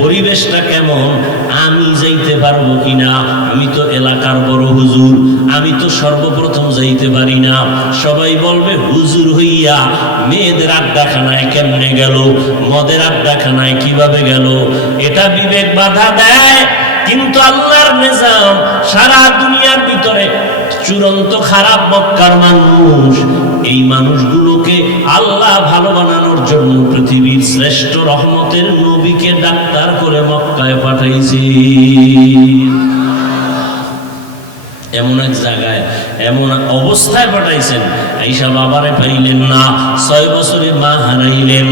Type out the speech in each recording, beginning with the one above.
পরিবেশটা কেমন, আমি যাইতে পারবো কিনা, আমি তো এলাকার বড় হুজুর, আমি তো সর্বপ্রথম যাইতে পারি না। সবাই বলবে হুজুর হইয়া মেয়েদের আড্ডাখানায় কেমনে গেল, মদের আড্ডাখানায় কিভাবে গেল, এটা বিবেক বাধা দেয়। কিন্তু আল্লাহর নিজাম সারা দুনিয়ার ভিতরে চূড়ান্ত খারাপ মক্কার মানুষ, এই মানুষগুলোকে আল্লাহ ভালো বানানোর জন্য পৃথিবীর শ্রেষ্ঠ রহমতের নবীকে ডাক্তার করে মক্কায় পাঠাইছে। এমন এক জায়গায় এমন অবস্থায় পাঠাইছেন, আইসা বাবারে পাইলেন না, 6 বছরে মা হারাইলেন।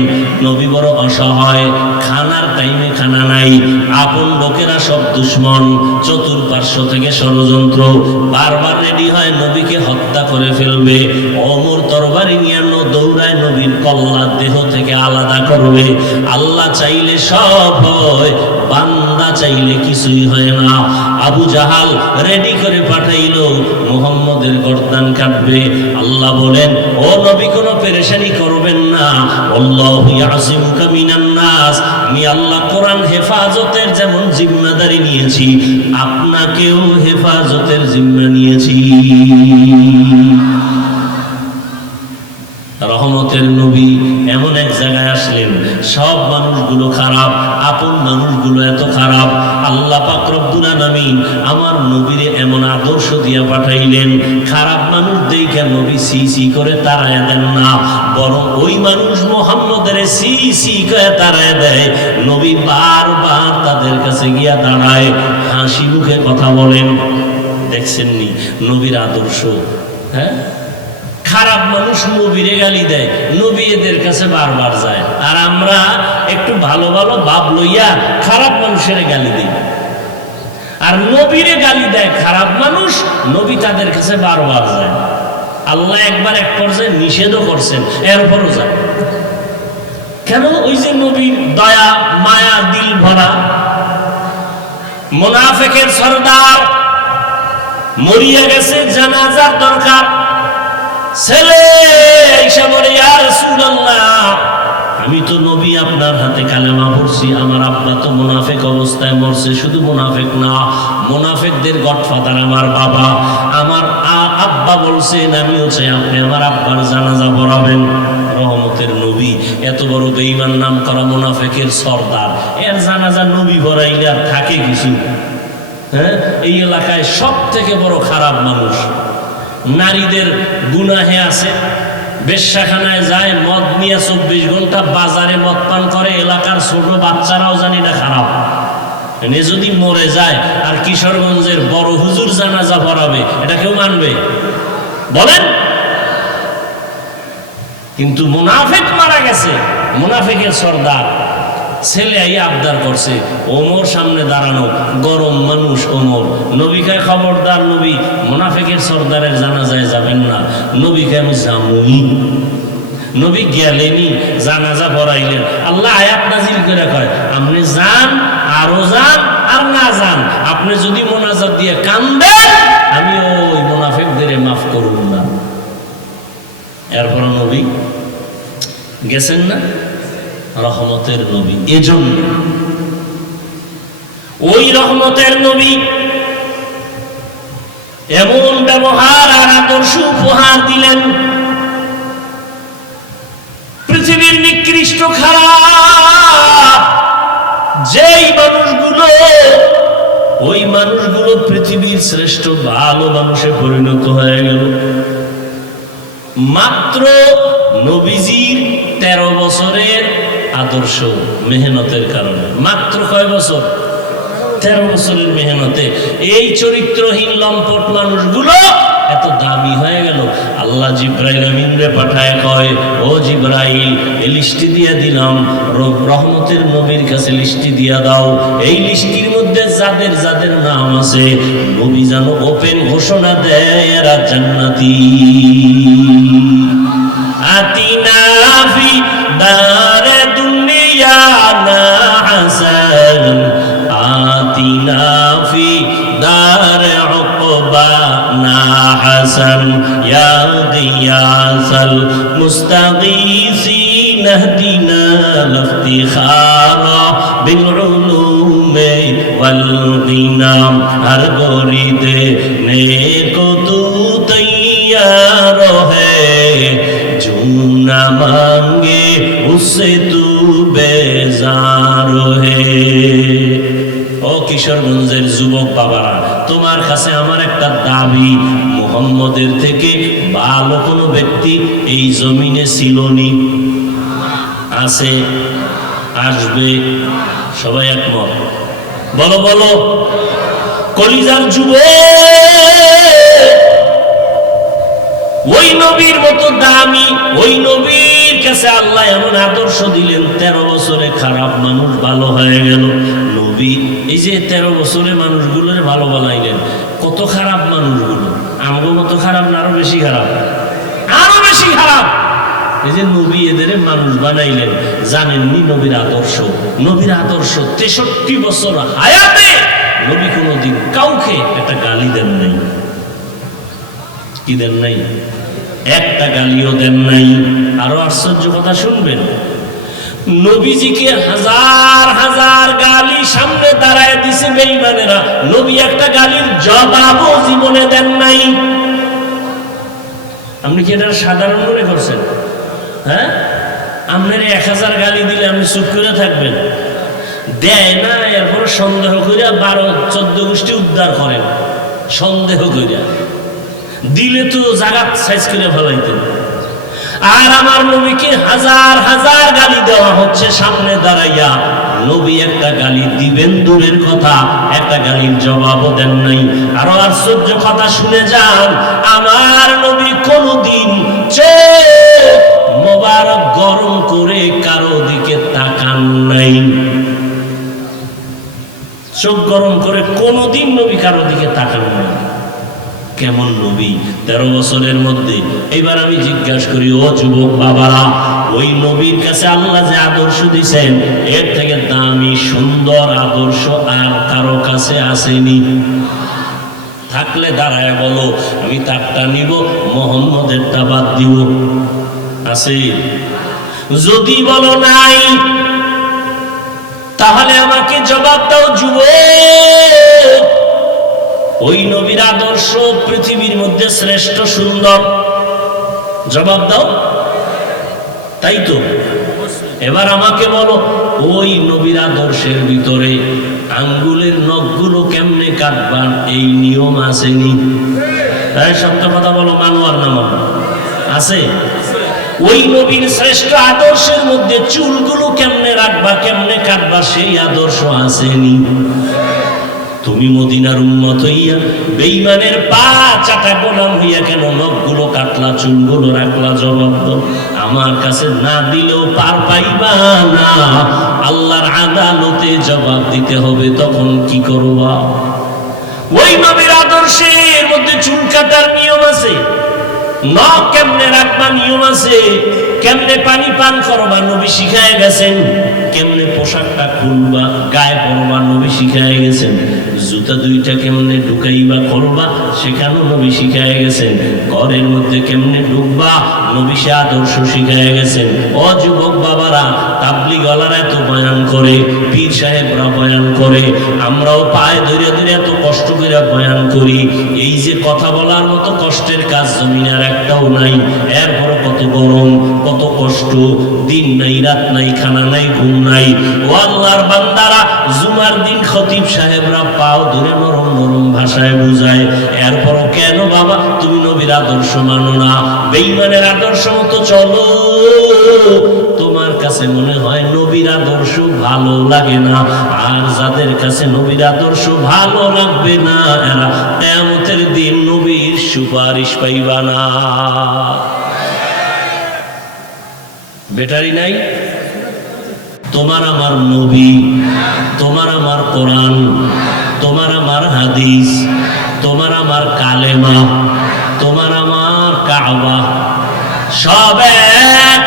নবী বড় অসহায়, খানার টাইমে খানা নাই, আপন লোকেরা সব দুশ্মন, চতুর্পার্শ্ব থেকে ষড়যন্ত্র, বারবার রেডি হয় নবীকে হত্যা করে ফেলবে। ওমর তরবারি নিয়ে দৌড়ায় নবীর কল্লা দেহ থেকে আলাদা করবে। আল্লাহ চাইলে সব হয়, বান্দা চাইলে কিছুই হয় না। আবু জাহাল রেডি করে পাঠাইলো মুহাম্মদের গর্দান কাটবে। আল্লাহ বলেন, ও নবী কোনো পেরেশানি করবেন না, আল্লাহু ইয়াসিমুকা মিনান নাস, আমি আল্লাহ কোরআন হেফাজতের যেমন জিম্মাদারি নিয়েছি, আপনাকেও হেফাজতের জিম্মা নিয়েছি। রহমতের নবী এমন এক জায়গায় আসলেন, সব মানুষগুলো খারাপ, আপন মানুষগুলো এত খারাপ। আল্লাহ পাক রব্বুল আলামিন আমার নবীরে এমন আদর্শ দিয়া পাঠাইলেন, খারাপ মানুষ দেখে নবী সি সি করে তাড়ায়া দেন না, বরং ওই মানুষ মুহাম্মদের সি সি করে তাড়ায়া দেয়। নবী বারবার তাদের কাছে গিয়া দাঁড়ায়, হাসি মুখে কথা বলেন। দেখছেননি নবীর আদর্শ? হ্যাঁ, খারাপ মানুষ নবীরে গালি দেয়, নবী এদের কাছে বারবার যায়, আর আমরা একটু ভালো ভালো ভাব লইয়া খারাপ মানুষের গালি দিই। আর নবীরে গালি দেয় খারাপ মানুষ, নবী তাদের কাছে বারবার যায়। আল্লাহ একবার এক পর্যায়ে নিষেধও করছেন, এরপরও যায় কেন? ওই যে নবীর দয়া মায়া দিল ভরা। মুনাফিকের সরদার মরিয়া গেছে, জানাজার দরকার, ছেলে আয়েশা বলে, ইয়া রাসূলুল্লাহ, আমি তো নবী আপনার হাতে কালেমা পড়ছি, আমার আব্বা তো মুনাফিক অবস্থায় মরছে। শুধু মুনাফিক না, মুনাফিকদের গডফাদার আমার বাবা। আমার আব্বা বলছেন আমিও চাই আপনি আমার আব্বার জানাজা পড়াবেন। রহমতের নবী এত বড় বেঈমান নাম করা মুনাফিকের সরদার, এর জানাজা নবী পড়াইলে আর থাকে কিছু? হ্যাঁ, এই এলাকায় সব থেকে বড় খারাপ মানুষ। নারীদের গুনাহে আছে, বেশ্যাখানায় যায়, মদ নিয়ে 24 ঘন্টা বাজারে মদ পান করে, এলাকার ছোট বাচ্চারাও জানি না খারাপ। এনে যদি মরে যায় আর কিশোরগঞ্জের বড় হুজুর জানাজা পড়াবে, এটা কেউ মানবে? বলেন। কিন্তু মুনাফিক মারা গেছে, মুনাফিকের সরদার ছেলে আইয়া আবদার করছে, ওমর সামনে দাঁড়ানো, গরম মানুষ ওমর। নবীকে খবরদার, নবী মুনাফিকের সরদারের জানাজায় যাবেন না। নবীকে আমি যামুই। নবী গেলেনি, জানাজা পড়াইলেন। আল্লাহ আয়াত নাজিল করে কয়, আপনি যান, আরো যান, আর না যান, আপনি যদি মোনাজাত দিয়ে কান্দেন, আমি ওই মুনাফিকদের মাফ করুন না। এরপর নবী গেছেন না, রহমতের নবী। এজন্য ওই রহমতের নবী এমন ব্যবহার আর আদর্শ উপহার দিলেন, পৃথিবীর নিকৃষ্ট খারাপ যেই মানুষগুলো, ওই মানুষগুলো পৃথিবীর শ্রেষ্ঠ ভালো মানুষে পরিণত হয়ে গেল মাত্র নবীজির 13 বছরের আদর্শ মেহনতের কারণে। মাত্র কয় বছর? 13 বছরের মেহনতে এই চরিত্রহীন লম্পট মানুষগুলো এত দামি হয়ে গেল। আল্লাহ জিব্রাইল আমিনরে পাঠায় কয়, ও জিব্রাইল, এই লিস্টি দিয়ে দিলাম, রহমতের নবীর কাছে লিস্টি দিয়া দাও। এই লিস্টির মধ্যে যাদের যাদের নাম আছে, নবী যেন ওপেন ঘোষণা দেয় এরা জান্নাতি। আতিনা ফি দারে দুনিয়া না হাসান, আতিনা ফি দারে উকবা না হাসান, ইয়া গিয়াসাল মুস্তাগীসিন نهدنا لافتخارا بالعلوم والغنى ہر گوری دینے کو تو تیار ہے جو نہ مانگے اس سے تو بیزار ہے ও কিশোরগঞ্জের যুবক বাবারা, তোমার কাছে আমার একটা দাবি, মুহাম্মদের থেকে ভালো কোনো ব্যক্তি এই জমিনে ছিলনি? আছে? আসবে? সবাই একমত? বলো বলো। কলিজার যুবক, ওই নবীর মতো দামি, ওই নবীর কাছে আল্লাহ এমন আদর্শ দিলেন, 13 বছরে খারাপ মানুষ ভালো হয়ে গেল। নবী এই যে 13 বছরে মানুষগুলোর ভালো বানাইলেন, কত খারাপ মানুষগুলো, আমগো মতো খারাপ না আরো বেশি খারাপ? আরো বেশি খারাপ। এই যে নবী এদের মানুষ বানাইলেন, জানেননি নবীর আদর্শ? নবীর আদর্শ 63 বছর হায়াতে নবী কোনোদিন কাউকে একটা গালি দেন নাই। কি দেন নাই? একটা গালিও দেন নাই। আরো আশ্চর্য কথা শুনবেন, নবীজিকে হাজার হাজার গালি সামনে দাঁড়ায় দিছে বেঈমানেরা, নবী একটা গালির জবাবও জীবনে দেন নাই। আপনি কি এটা সাধারণ মনে করছেন? হ্যাঁ, আপনার 1000 গালি দিলে আপনি চুপ করে থাকবেন? দেয় না, এরপরে সন্দেহ করিয়া 12-14 গোষ্ঠী উদ্ধার করেন সন্দেহ করিয়া। দিলে তো জাগাত সাইজ করে ফেলাইতেন। আর আমার নবীকে হাজার হাজার গালি দেওয়া হচ্ছে সামনে দাঁড়াইয়া, নবী একটা গালি দিবেন দূরের কথা, একটা গালির জবাবও দেন নাই। আরো আশ্চর্য কথা শুনে যান, আমার নবী কোনদিন চোখ মোবারক গরম করে কারো দিকে তাকান নাই। চোখ গরম করে কোনদিন নবী কারো দিকে তাকান নাই। কেমন নবী 13 বছরের মধ্যে। এবার আমি জিজ্ঞাসা করি, ও যুবক বাবারা, ওই নবীর কাছে আল্লাহ যে আদর্শ দিয়েছেন, এর থেকে দামি সুন্দর আদর্শ আর কারো কাছে আসেনি? থাকলে দাঁড়ায় বলো, আমি তারটা নিব, মুহাম্মদেরটা বাদ দিব। আছে? যদি বলো নাই, তাহলে আমাকে জবাব দাও যুবক, ওই নবীর আদর্শ পৃথিবীর মধ্যে শ্রেষ্ঠ সুন্দর? জবাব দাও। তাই তো? এবার আমাকে বলো, ওই নবীর আদর্শের ভিতরে আঙ্গুলের নখগুলো কেমনে কাটবার এই নিয়ম আসেনি? সত্য কথা বলো, মানো আর না মানো? আছে? ওই নবীর শ্রেষ্ঠ আদর্শের মধ্যে চুলগুলো কেমনে রাখবা, কেমনে কাটবা, সেই আদর্শ আসেনি? তুমি মদিনার উম্মত হইয়া বেঈমানের পা চাটা গোলাম হইয়া কেন নখগুলো কাটলা, চুলগুলো রাখলা? জবাব দাও। আমার কাছে না দিলেও পার পাইবা না, আল্লাহর আদালতে জবাব দিতে হবে। তখন কি করবা? ওই নবীর আদর্শের মধ্যে চুল কাটার নিয়ম আছে, নখ কেমনে রাখবা নিয়ম আছে, কেমনে পানি পান করবা নবী শিখায় গেছেন, কেমনে পোশাকটা খুলবা গায়ে পরবা নবী শিখায় গেছেন, জুতা দুইটা কেমনে ঢুকাইবা করবা সেখানেও নবী শিখায় গেছেন, ঘরের মধ্যে কেমনে ঢুকবা নবী সে আদর্শ শিখায় গেছেন। ও যুবক বাবারা, তাবলীগওয়ালারা এত বয়ান করে, পীর সাহেবরা বয়ান করে, আমরাও পায়ে ধরে ধরে এত কষ্ট করে বয়ান করি। এই যে কথা বলার মতো কষ্টের কাজ জমিনের একটাও নাই। এরপর কত গরম, কত কষ্ট, দিন নাই রাত নাই, খানা নাই ঘুম নাই। ও আল্লাহর বান্দারা, জুমার দিন খতিব সাহেবরা পাও ধরে নরম নরম ভাষায় বুঝায়, এরপরও কেন বাবা তুমি নবীর আদর্শ মানো না, বেঈমানের আদর্শ মতো চলো? তোমার কাছে মনে হয় নবীর আদর্শ ভালো লাগে না, আর যাদের কাছে নবীর আদর্শ ভালো লাগবে না, এরা কিয়ামতের দিন নবীর সুপারিশ পাইবা না। ব্যাটারি নাই? তোমার আমার নবী, তোমার আমার কোরআন, তোমার আমার হাদিস, তোমার আমার কালেমা, তোমার আমার কাবা, সব এক।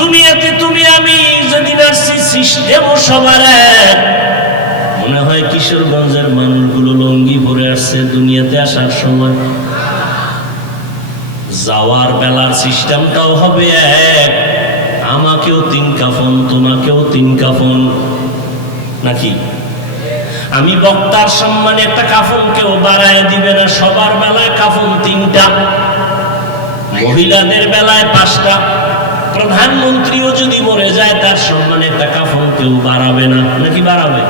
দুনিয়াতে তুমি আমি যদি আসছি সিস্টেম সবার এক। মনে হয় কিশোরগঞ্জের মানুষগুলো লঙ্গি পরে আসছে দুনিয়াতে আসার সময়, যাওয়ার বেলার সিস্টেমটাও হবে এক, আমাকেও 3 কাফন, তোমাকেও 3 কাফন, নাকি? আমি বক্তার সম্মানে একটা কাফন কেউ বাড়ায় দিবে না, সবার বেলায় কাফন 3টা, মহিলাদের বেলায় 5টা। প্রধানমন্ত্রীও যদি মরে যায় তার সম্মানে একটা কাফন কেউ বাড়াবে না, নাকি বাড়াবে?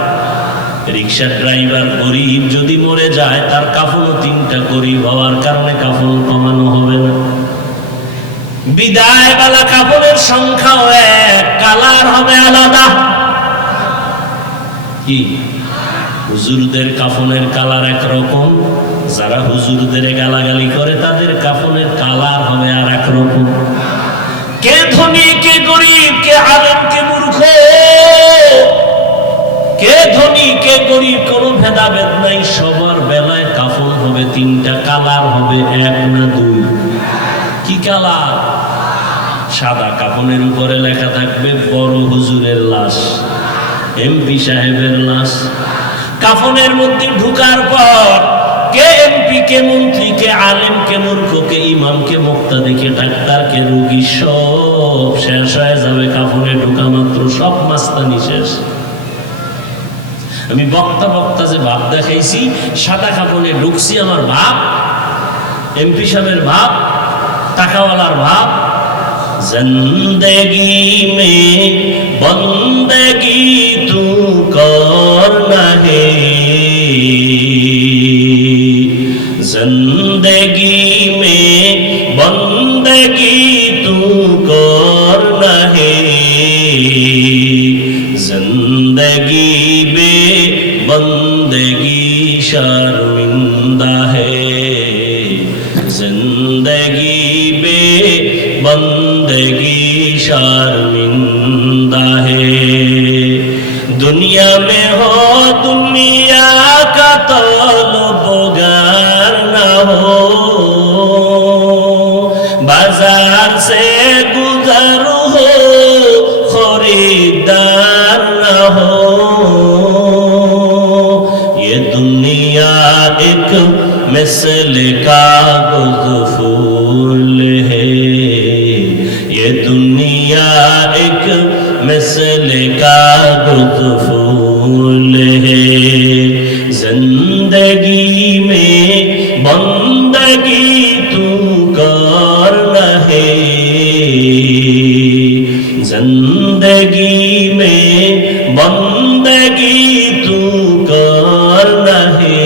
রিক্সা ড্রাইভার গরিব যদি মরে যায় তার কাফনও 3টা, গরিব হওয়ার কারণে কাফন কমানো হবে না। বিদায় বেলা কাফনের সংখ্যাও 1, কালার হবে আলাদা। কি? হুজুরদের কাফনের কালার একরকম, যারা হুজুরদের গালাগালি করে তাদের কাফনের কালার হবে আর একরকম। কে ধনী, কে গরিব, কে আলেম, কে মূর্খ, কে ধনী, কে গরিব, কোনো ভেদাভেদ নাই। সবার বেলায় কাফন হবে 3টা, কালার হবে 1 না 2? কি কালার? সাদা কাফনের উপরে লেখা থাকবে বড় হুজুরের লাশ, এমপি সাহেবের লাশ। কাফনের মধ্যে ঢুকার পর কে এমপি, কে মন্ত্রী, কে আলেম, কে মূর্খ, কে ইমাম, কে মুক্তাদি, কে ডাক্তার, কে রোগী, সব শেষ হয়ে যাবে কাফনে ঢুকা মাত্র, সব মাস্তানি শেষ। আমি বক্তা যে ভাব দেখাইছি, সাদা কাফনে ঢুকছি, আমার ভাব এমপি সাহেবের ভাব, টাকাওয়ালার ভাব। जिंदगी में बंदगी तू करना है, जिंदगी में बंदगी तू करना है, जिंदगी में बंदगी शर्मिंदा है, जिंदगी में बंदगी शर्मिंदा है। दुनिया में हो दुनिया का तलबगार ना हो, बाजार से गुजर हो खरीदार ना हो। ये दुनिया एक मिसल कागज फूल है, ये दुनिया एक मिसल कागज फूल है, जिंदगी में बंदगी तू करना है, जिंदगी में बंदगी तू करना है,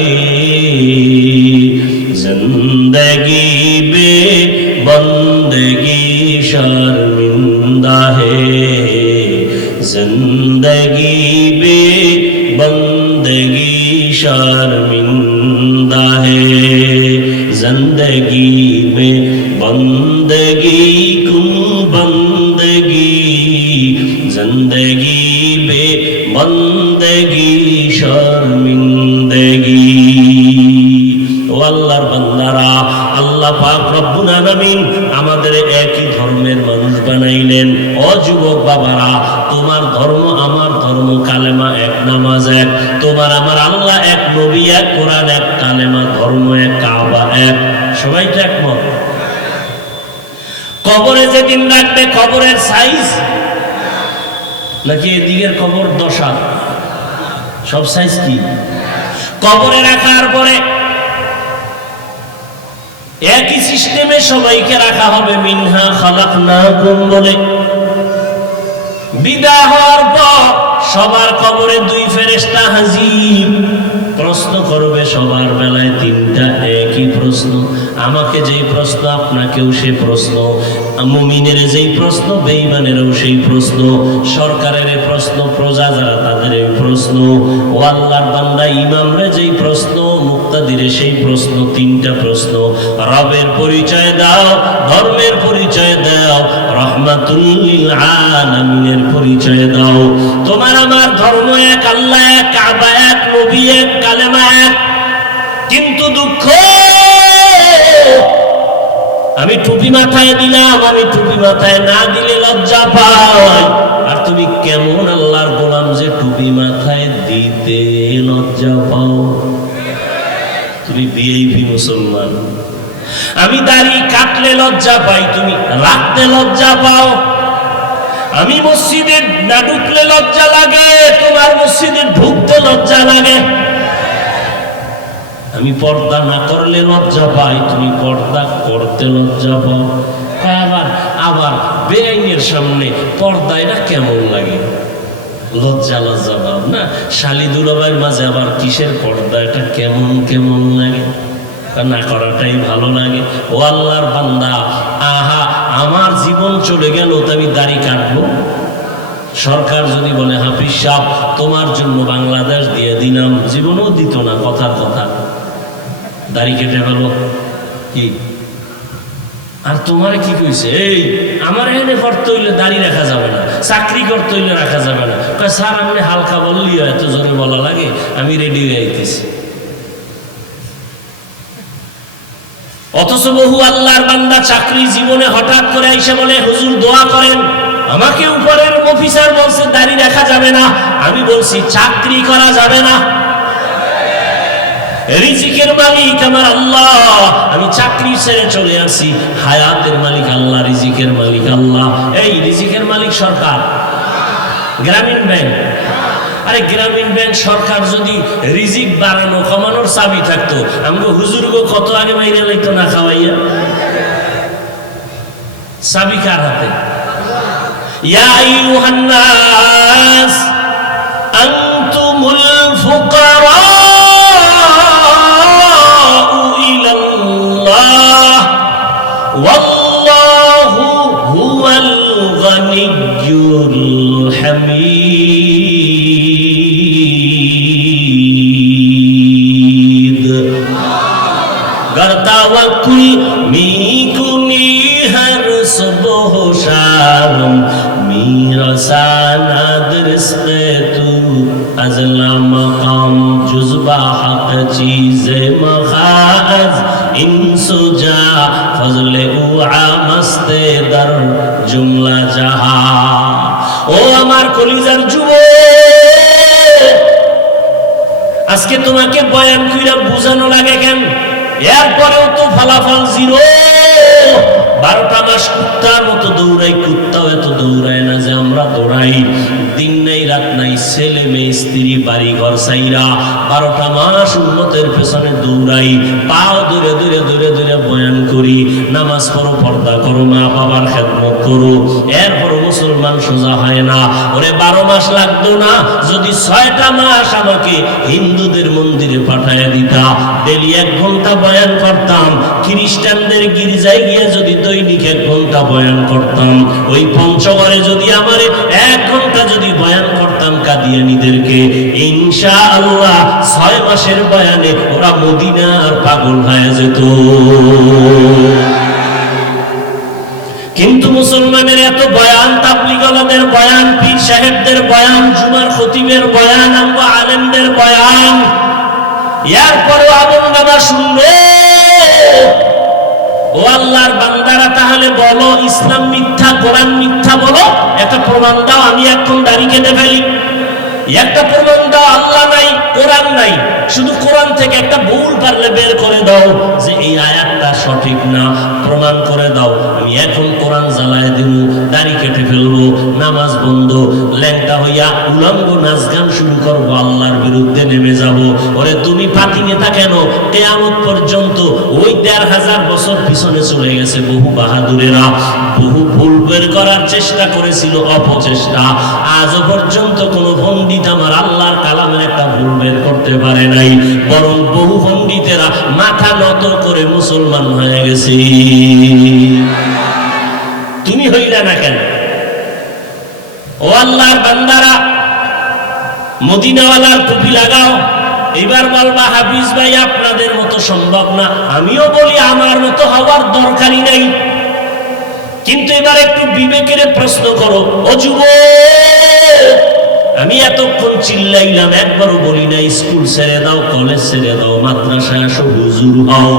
जिंदगी में बंदगी शर्मिंदा है, जिंदगी में बंदगी शर्मिंदा है, जिंदगी में बंदगी कुम बंदगी, जिंदगी में बंदगी शर्मिंदगी। ও আল্লাহর বান্দারা, আল্লাহ পাক রব্বুল আলামিন আমাদের একই ধর্মের মানুষ বানাইলেন। ও যুবক বাবারা, তোমার ধর্ম আমার ধর্ম, কালেমা এক, নামাজ এক, তোমার আমার আল্লাহ এক, নবী এক, কোরআন এক, কালেমা ধর্ম এক, কাবা এক, সবাই তো একমত। কবরে যেদিন রাখবে কবরের সাইজ নাকি এদিকের কবর 10 হাত, সব সাইজ কি? কবরে রাখার পরে একই সিস্টেমে সবাইকে রাখা হবে, মিনহা খালাকনাকুম বলে। বিদায় হওয়ার পর সবার কবরে 2 ফেরেশতা হাজির, প্রশ্ন করবে সবার বেলায় 3টা একই প্রশ্ন। আমাকে যেই প্রশ্ন আপনাকেও সেই প্রশ্ন, মুমিনের যেই প্রশ্ন বেঈমানেরও সেই প্রশ্ন, সরকারের প্রশ্ন, প্রজা যারা তাদের এই প্রশ্ন, ও আল্লাহর বান্দা ইমামরে যেই প্রশ্ন, মুক্তাদিরে সেই প্রশ্ন, 3টা প্রশ্ন। রবের পরিচয় দাও, ধর্মের পরিচয় দাও, রহমাতুল লিল আলামিনের পরিচয় দাও। তোমার আমার ধর্ম এক, আল্লাহ এক, কাবা এক, নবী এক, কালেমা এক। কিন্তু দুঃখ, আমি টুপি মাথায় দিলাম, আমি টুপি মাথায় না দিলে লজ্জা পাই। আর তুমি কেমন আল্লাহর গোলাম যে টুপি মাথায় দিতে লজ্জা পাও? তুমি ভিআইপি মুসলমান। আমি দাড়ি কাটলে লজ্জা পাই, তুমি রাখতে লজ্জা পাও। আমি মসজিদে না ঢুকলে লজ্জা লাগে, তোমার মসজিদে ঢুকতে লজ্জা লাগে। আমি পর্দা না করলে লজ্জা পাই, তুমি পর্দা করতে লজ্জা পাও। আবার আবার বেআইনের সামনে পর্দা, এটা কেমন লাগে? লজ্জা লজ্জা পাও না? শালি দুলাভাইয়ের মাঝে আবার কিসের পর্দা, এটা কেমন কেমন লাগে? না করাটাই ভালো লাগে। ও আল্লাহর বান্দা, আহা আমার জীবন চলে গেল তো আমি দাড়ি কাটবো? সরকার যদি বলে হাফিজ সাহেব তোমার জন্য বাংলাদেশ দিয়ে দিলাম, জীবনও দিত না, কথার কথা, দাড়ি কেটে গেল কি? আর তোমারে কি কইছে? এই আমার এনে করতে হইলে দাড়ি রাখা যাবে না, চাকরি করতে হইলে রাখা যাবে না। স্যার আপনি হালকা বললিও এত জোরে বলা লাগে, আমি রেডি হয়ে আইতেছি। অথচ বহু আল্লাহর বান্দা চাকরি জীবনে হঠাৎ করে এসে বলে হুজুর দোয়া করেন, আমাকে উপরের অফিসার বলছে দাড়ি রাখা যাবে না, আমি বলছি চাকরি করা যাবে না। রিজিকের মালিক আমার আল্লাহ, আমি চাকরি ছেড়ে চলে আসি। হায়াতের মালিক আল্লাহ, রিজিকের মালিক আল্লাহ। এই রিজিকের মালিক সরকার, গ্রামীণ ব্যাংক। আরে গ্রামীণ ব্যাংক সরকার যদি রিজিক বাড়ানো কমানোর চাবি থাকতো, আমাকে হুজুর গো কত আগে মাইরে লাইতো না খাওয়াইয়া। চাবি কার হাতে? ইয়া আইয়ুহান নাস আনতুমুল ফুকারা ইলাল্লাহ ওয়াল্লাহু হুয়াল গানিয়্যুল হামিদ। গরতাওয়াকুল মিকুনি হর সুবহ শাম মিরসানা দরসতে তু আজলা মকাম জুজবা হক চীজে মখাজ ইনসুজা ফজলে উআ মস্তে দর জুমলা জাহা। ও আমার কলিজার যুবক, আজকে তোমাকে বয়ান কইরা বুঝানো লাগে কেন? এরপরেও তো ফলাফল জিরো। 12টা মাস কুত্তার মতো দৌড়াই, কুত্তাও এত দৌড়ায় না যে আমরা দৌড়াই। দিন নাই রাত নাই, ছেলে মেয়ে স্ত্রী বাড়ি ঘর সাইরা 12টা মাস উন্নতের পেছনে দৌড়াই। পাও দূরে দূরে দূরে দূরে বয়ান করি, নামাজ পড়ো, পর্দা করো, মা বাবার খেদমত করো, এরপরও মুসলমান সোজা হয় না। ওরে 12 মাস লাগতো না যদি 6টা মাস আমাকে হিন্দুদের মন্দিরে পাঠাইয়া দিতা, ডেলি 1 ঘন্টা বয়ান করতাম। খ্রিস্টানদের গির্জায় গিয়ে যদি দৈনিক 1 ঘন্টা বয়ান করতাম, ওই পঞ্চগড়ে যদি আমার 1 ঘন্টা যদি বয়ান করতাম কাদিয়ানীদেরকে, ইনশাআল্লাহ 6 মাসের বয়ানে ওরা মদিনার পাগল হয়ে যেত। কিন্তু মুসলমানের এত বয়ান, তাবলীগওয়ালাদের বয়ান, পীর সাহেবদের বয়ান, জুমার খতিবের বয়ান, আমগো আলেমদের বয়ান, এরপরও আমল নামা শুনলো। ও আল্লাহর বান্দারা, তাহলে বলো ইসলাম মিথ্যা, কোরআন মিথ্যা, বলো একটা প্রমাণ দাও। আমি এখন দাড়ি কেটে ফেলি, একটা প্রমাণ দাও। আল্লাহ নাই, কোরআন নাই, শুধু কোরআন থেকে একটা ভুল পারলে বের করে দাও যে এই আয়াতটা সঠিক না, প্রমাণ করে দাও। আমি এখন কোরআন জ্বালায় দেব, দাড়ি কেটে ফেলবো, নামাজ বন্ধ, ল্যাংটা হইয়া উলঙ্গ নাচ গান শুরু করবো, আল্লাহর বিরুদ্ধে নেমে যাব। ওরে তুমি পাতি নেতা কেন? কিয়ামত পর্যন্ত ওই 1500 বছর পিছনে চলে গেছে বহু বাহাদুরেরা, বহু ভুল বের করার চেষ্টা করেছিল, অপচেষ্টা। আজও পর্যন্ত কোনো পণ্ডিত আমার আল্লাহর কালামের একটা ভুল বের করতে পারে নাই, বরং বহু পণ্ডিতেরা মাথা নত করে মুসলমান হয়ে গেছে। তুমি হইলা না কেন? ও আল্লাহর বান্দারা, মদিনাওয়ালার টুপি লাগাও। এবার বলবা হাফিজ ভাই আপনাদের মতো সম্ভব না। আমিও বলি আমার মতো হওয়ার দরকারই নাই। কিন্তু এবার একটু বিবেকের প্রশ্ন করো। ও যুবক, আমি এতক্ষণ চিল্লাইলাম, একবারও বলি না স্কুল ছেড়ে দাও, কলেজ ছেড়ে দাও, মাদ্রাসায় আসো, হুজুর হও।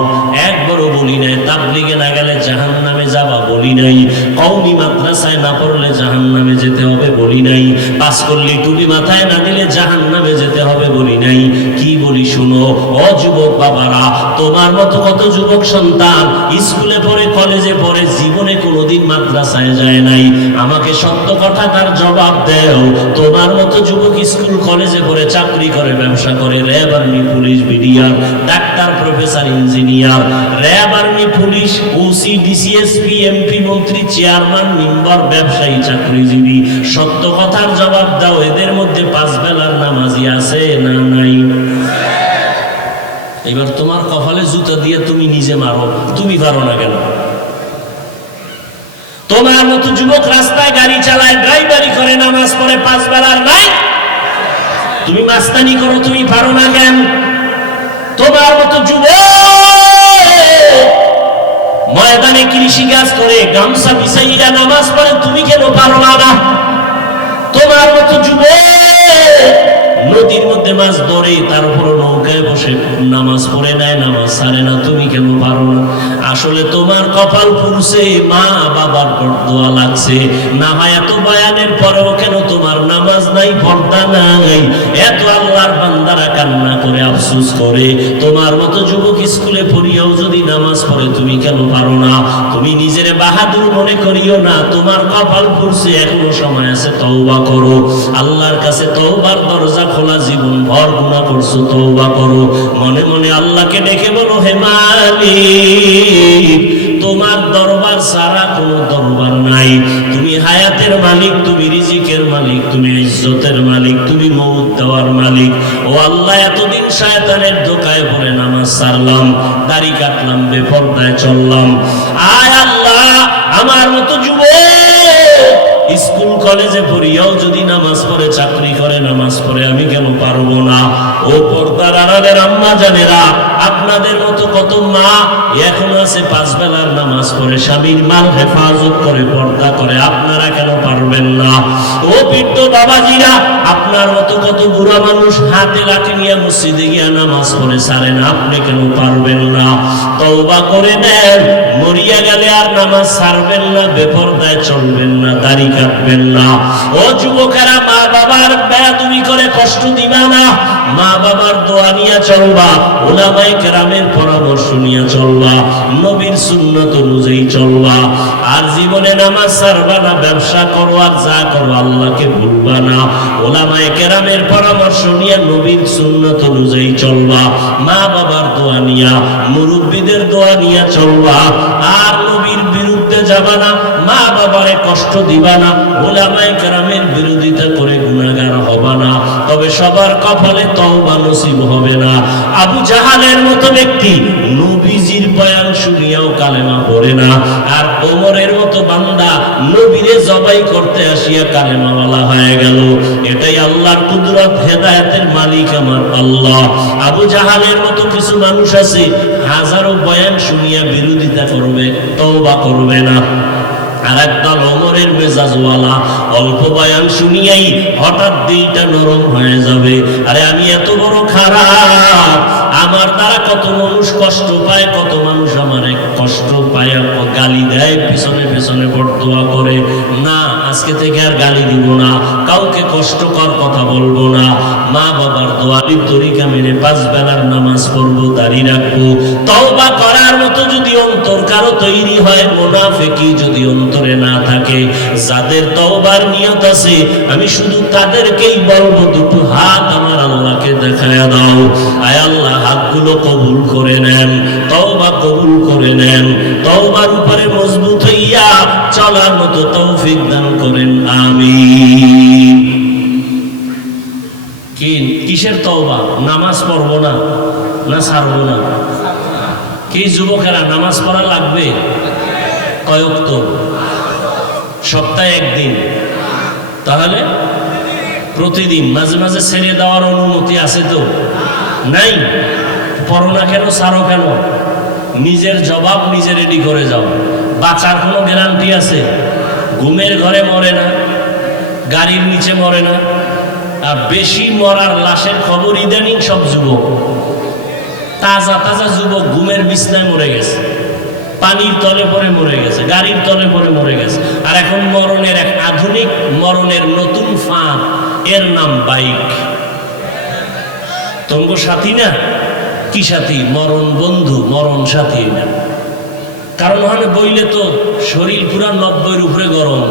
একবারও বলি নাই তাবলীগে না গেলে জাহান্নামে যাবা, বলি নাই। কওমি মাদ্রাসায় না পড়লে জাহান্নামে যেতে হবে, বলি নাই। পাস করলে টুপি মাথায় না দিলে জাহান্নামে যেতে হবে, বলি নাই। কি বলি শুনো। ও যুবক, বাবারা, তোমার মতো কত যুবক সন্তান স্কুলে পড়ে, কলেজে পড়ে, জীবনে কোনোদিন মাদ্রাসায় যায় নাই। আমাকে সত্য কথা তার জবাব দেও। তোমার মতো যুবক স্কুল কলেজে পড়ে, চাকরি করে, ব্যবসা করে, RAB, army, police, BDR, doctor, professor, engineer, RAB, army, police, OC, DC SP, MP, মন্ত্রী, চেয়ারম্যান, মেম্বার, ব্যবসায়ী, চাকরিজীবী। সত্য কথার জবাব দাও, এদের মধ্যে 5 বেলার নামাজি আছে না নাই? এবার তোমার কপালে জুতা দিয়ে তুমি নিজে মারো, তুমি পারো না কেন? তোমার মতো যুবক রাস্তায় গাড়ি চালায়, ড্রাইভারি করে, নামাজ পড়ে, 5 বেলার নাই। তুমি মাস্তানি করো, তুমি পারো না কেন? তোমার মতো যুবক ময়দানে কৃষি কাজ করে, গামছা বিছাইয়া নামাজ পড়ে, তুমি কেন পারো না? তোমার মতো যুবক নদীর মধ্যে মাছ ধরে, তার উপর নৌকায় বসে নামাজ পড়ে নেয়, নামাজ ছাড়ে না, তুমি কেন পারো না? আসলে তোমার কপাল পুরুষে মা বাবার দোয়া লাগছে না হয়। এত বয়ানের পরেও কেন তোমার নামাজ নাই, পর্দা নাই? এত আল্লাহর বান্দারা কান্না করে, আফসোস করে, তোমার মতো যুবক স্কুলে পড়িয়াও যদি নামাজ পড়ে, তুমি কেন পারো না? তুমি নিজের বাহাদুর মনে করিও না, তোমার কপাল পুরুষে এখনো সময় আছে, তওবা করো। আল্লাহর কাছে তওবার দরজা খোলা, জীবন ভর গুনাহ করছো, তওবা করো। মনে মনে আল্লাহকে ডেকে বলো, হে মালিক, তোমার দরবার ছাড়া কোনো দরবার নাই। তুমি হায়াতের মালিক, তুমি রিজিকের মালিক, তুমি ইজ্জতের মালিক, তুমি মওত দেওয়ার মালিক। ও আল্লাহ, এতদিন শয়তানের ধোঁকায় পড়ে নামাজ ছাড়লাম, দাড়ি কাটলাম, বেপরদায় চললাম। আয় আল্লাহ, আমার মতো যুবক স্কুল কলেজে পড়িয়াও যদি নামাজ পড়ে, চাকরি করে, নামাজ পড়ে, আমি কেন পারবো না? ও পর্দার আড়ালের আম্মা জানেরা, আপনাদের মতো কত মা এখন আছে 5 বেলার নামাজ পড়ে, স্বামীর মাল হেফাজত করে, পর্দা করে, আপনারা কেন পারবেন না? ও বৃদ্ধ বাবাজিরা, আপনার মতো কত বুড়া মানুষ হাতে লাঠি নিয়ে মসজিদে গিয়া নামাজ পড়ে, ছাড়েন, আপনি কেন পারবেন না? তওবা করে দেন, মরিয়া গেলে আর নামাজ ছাড়বেন না, বেপরদায় চলবেন না, দাড়ি কাটবেন না। ও যুবকেরা, মা বাবার বেয়াদবি করে কষ্ট দিবা না, মা বাবার দোয়া নিয়ে চলবা, উলামায়ে কেরামের পরামর্শ নিয়ে চলবা, নবীর সুন্নাত অনুযায়ী চলবা। আর জীবনে নামাজ ছাড়বা না, ব্যবসা করো আর যা করো, আল্লাহকে ভুলবা না। উলামায়ে কেরামের পরামর্শ নিয়ে নবীর সুন্নাত অনুযায়ী চলবা, মা বাবার দোয়া নিয়া, মুরব্বীদের দোয়া নিয়ে চলবা। আর নবীর বিরুদ্ধে যাবা না, মা বাবারে কষ্ট দিবা না, উলামায়ে কেরামের বিরোধিতা করে গুনাহগার হবা না। তবে সবার কপালে তওবা নসিব হবে না। আবু জাহালের মতো ব্যক্তি নবীজির বয়ান শুনিয়াও কালেমা পড়ে না, আর ওমরের মতো বান্দা নবীরে জবাই করতে আসিয়া কালেমাওয়ালা হয়ে গেল। এটাই আল্লাহর কুদরত, হেদায়েতের মালিক আমার আল্লাহ। আবু জাহালের মতো কিছু মানুষ আছে, হাজারো বয়ান শুনিয়া বিরোধিতা করবে, তওবা করবে না। আর একদল ওমরের মেজাজওয়ালা, অল্প বয়ান শুনিয়াই হঠাৎ দিলটা নরম হয়ে যাবে। আরে আমি এত বড় খারাপ, আমার দ্বারা কত মানুষ কষ্ট পায়, কত মানুষ আমারে কষ্ট পায়, গালি দেয়, পিছনে পিছনে বরদোয়া করে। না, আজকে থেকে আর গালি দিব না, কাউকে কষ্টকর কথা বলবো না, মা বাবার দোয়ালির তরিকা মেনে 5 বেলার নামাজ পড়বো, দাড়ি রাখবো। তওবা করার মতো যদি অন্তর কারো তৈরি হয়, মুনাফিকি যদি অন্তরে না থাকে, যাদের তওবার নিয়ত আছে, আমি শুধু তাদেরকেই বলবো, দুটো হাত আমার আল্লাহকে দেখায়া দাও। আয় আল্লাহ, হাতগুলো কবুল করে নেন, তওবা কবুল করে নেন, তওবার উপরে মজবুত হইয়া চলার মতো তৌফিক দান করেন, আমিন। কিসের তওবা? নামাজ পড়বো না, না ছাড়বো না? কি যুবকেরা, নামাজ পড়া লাগবে? কয় ওয়াক্ত? সপ্তাহে 1 দিন? তাহলে প্রতিদিন? মাঝে মাঝে ছেড়ে দেওয়ার অনুমতি আছে তো? নাই। পড়ো না কেন, ছাড়ো কেন? নিজের জবাব নিজে রেডি করে যাও। বাঁচার কোনো গ্যারান্টি আছে? ঘুমের ঘরে মরে না, গাড়ির নিচে মরে না। আর বেশি মরার লাশের খবর ইদানিং সব যুবক, তাজা তাজা যুবক ঘুমের বিছনায় মরে গেছে, পানির তলে পড়ে মরে গেছে, গাড়ির তলে পড়ে মরে গেছে। আর এখন মরণের এক আধুনিক মরণের নতুন ফাঁদ, এর নাম বাইক। তোমার সাথী না? কি সাথী? মরণ বন্ধু, মরণ সাথী না। কারণ ওখানে বইলে তো শরীর পুরা 90-এর উপরে গরম।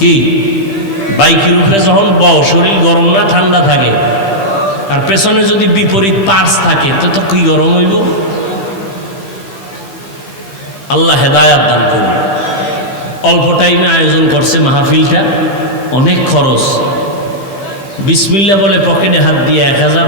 কি বাইকের উপরে যখন বও শরীর গরম না ঠান্ডা থাকে? আর পেছনে যদি বিপরীত পার্স থাকে তো তো কি গরম হইব? আল্লাহ হেদায়াত দান করুন। অল্প টাইমে আয়োজন করছে মাহফিলটা, অনেক খরচ। বিসমিল্লাহ বলে পকেটে হাত দিয়ে 1000